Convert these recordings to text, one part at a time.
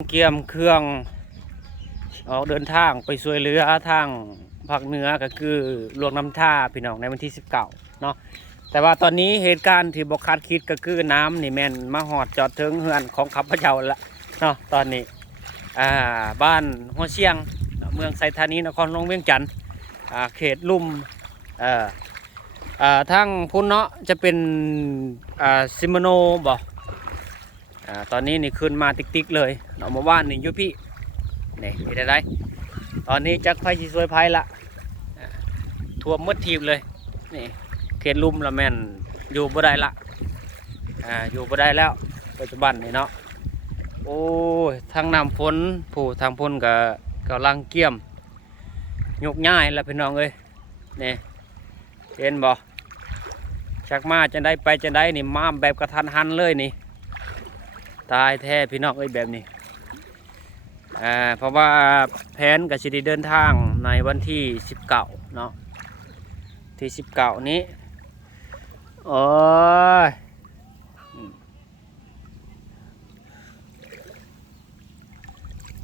เกียมเครื่องออกเดินทางไปช่วยเหลือทางภาคเหนือก็คือหลวงน้ำท่าพี่น้องในวันที่ 19เนาะแต่ว่าตอนนี้เหตุการณ์ที่บกคาดคิดก็คือน้ำนี่แม่นมาหอดจอดถึงเฮือนของข้าพเจ้าละเนาะตอนนี้อ่าบ้านหัวเชียง เมืองไซธานีนครหลวงเวียงจันทน์อ่าเขตลุ่มเอ่ออ่าทางพุ่นเนาะจะเป็นอ่าซิมโนบ่ อ่าตอนนี้นี่ขึ้นมาติ๊กๆเลยเนาะเมื่านนี่อยุพี่นี่เห็นได้ไรตอนนี้จักไฟชีสวยไพ่ละอ่าท่วมหมดทีมเลยนี่เขตลุ่มละแม่นอยู่บ่ได้ละอ่าอยู่บ่ได้แล้วปัจจุบันนี่เนาะโอ้ยทางน้ำฝนผู้ทางพ้นกับกำลังเกี่ยมยกง่ายล้วพี่น้องเอ้ยนี่เห็นบ่ชักมาจะได้ไปจะได้นี่มาแบบกระทันหันเลยนี่ ตายแท้พี่น้องเอ้ยแบบนี้อ่าเพราะว่าแผนกับสิด้เดินทางในวันที่สิบเก้าเนาะที่สิบเก้านี้โอ้ย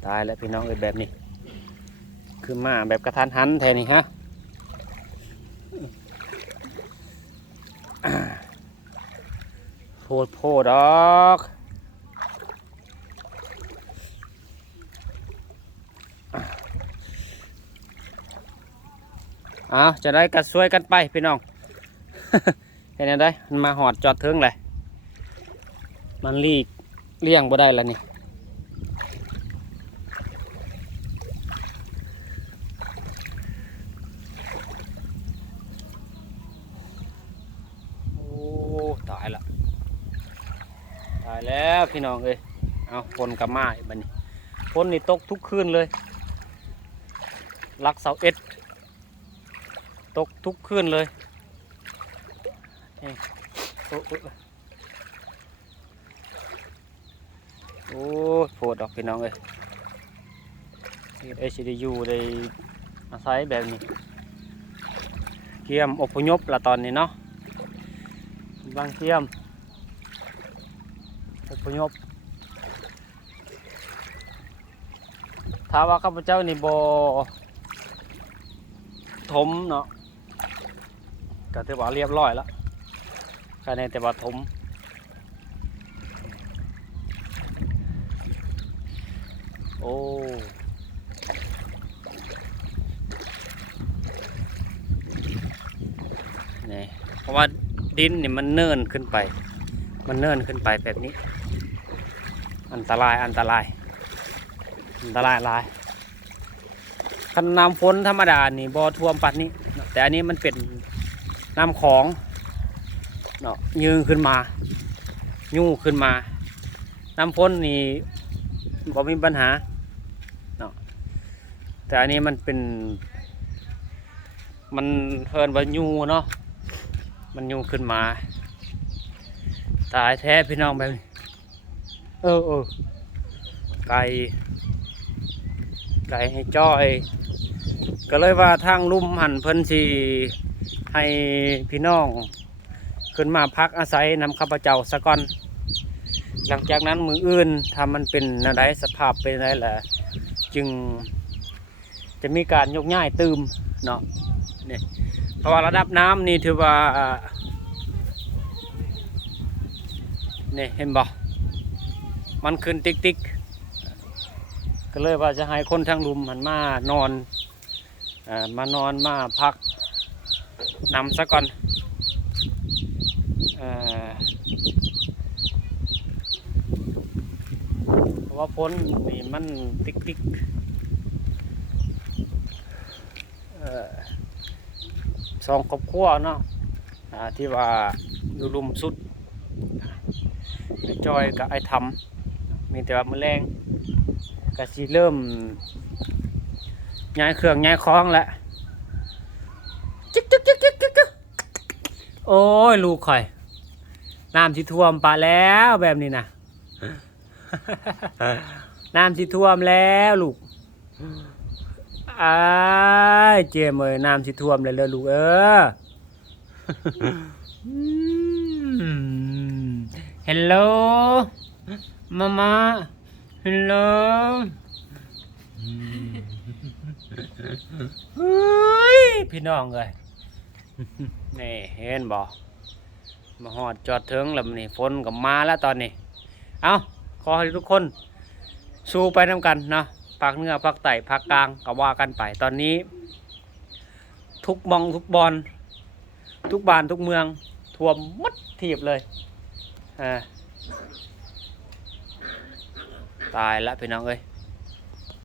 ตายแล้วพี่น้องเอ้ยแบบนี้ คือมาแบบกระทันหันแทนี่ฮะโพดโพดดอก อาจะได้กัดช่วยกันไปพี่น้องเห็นได้มันมาหอดจอดเทิงเลยมันลีกเลี่ยงบ่ได้แล้วนี่โอ้ตายละตายแล้วพี่น้องเอ้ยเอาฝนกับมาบัดนี้ฝนนี่ตกทุกคืนเลยรักเสาเอ็ด ตกทุกคืนเลยโอ้โอ้โอ้ยโผดอกพี่น้องเลยไอซีดียูได้อาศัยแบบนี้ เกียมอพยพละตอนนี้เนาะบางเกียมอพยพถ้าว่าข้าพเจ้านี่โบถมเนาะ ก็ถือว่าเรียบร้อยแล้วแค่นี้แต่ว่าถมโอ้นี่เพราะว่าดินนี่มันเนินขึ้นไป มันเนินขึ้นไปแบบนี้ อันตรายอันตราย อันตรายหลายคันน้ำฝนธรรมดานี่บ่ท่วมปัดนี้เนาะแต่อันนี้มันเป็น นำของเนาะยืงขึ้นมายู่ขึ้นมาน้ำฝนนี่บ่มีปัญหาเนาะแต่อันนี้มันเป็น มันเพิ่นว่ายูเนาะมันยูขึ้นมา ตายแท้พี่น้องแบบนี้เออเออไก่ไก่ให้จ้อย ก็เลยว่าทางลุ่มหันเพิ่นสิ ให้พี่น้องขึ้นมาพักอาศัยนำข้าพเจ้าสะก่อน หลังจากนั้นมืออื่นถ้ามันเป็นอะไรสภาพเป็นอะไรแหละจึงจะมีการยกย้ายตืมเนาะเนี่เพราะว่าระดับน้ำนี่ถือว่าเนี่ยเห็นบ่มันขึ้นติ๊กติ๊กก็เลยว่าจะให้คนทางลุมมันมานอนเออมานอนมาพัก นำซะก่อนเพราะว่าพ้นนี่มันติ๊กติ๊กสองครอบครัวเนาะที่ว่าอยู่ลุมสุดไอจอยกับไอทำมีแต่ว่ามือแรงก็สิเริ่มย้ายเครื่องย้ายคล้องแล้วจิ๊กจิ๊กจิ๊กจิ๊กจิ๊กจิ๊ก โอ้ย ลูกข่อย น้ำที่ท่วมปลาแล้วแบบนี้นะน้ำที่ท่วมแล้วลูกอ้ายเจมเอ้ยน้ำที่ท่วมเลยเลยลูกเออฮัลโหลมามาฮัลโหลเฮ้ยพี่น้องเอ้ย นี่เห็นบ่มาหอดจอดถึงแล้วนี่ฝนก็มาแล้วตอนนี้ เอาขอให้ทุกคนสู้ไปน้ำกันเนาะภาคเนื้อภาคใต้ภาคกลางก็ว่ากันไป ตอนนี้ ทุกบองทุกบอลทุกบ้านทุกเมืองท่วมมัดทีบเลยอ่าตายละพี่น้องเอ้ย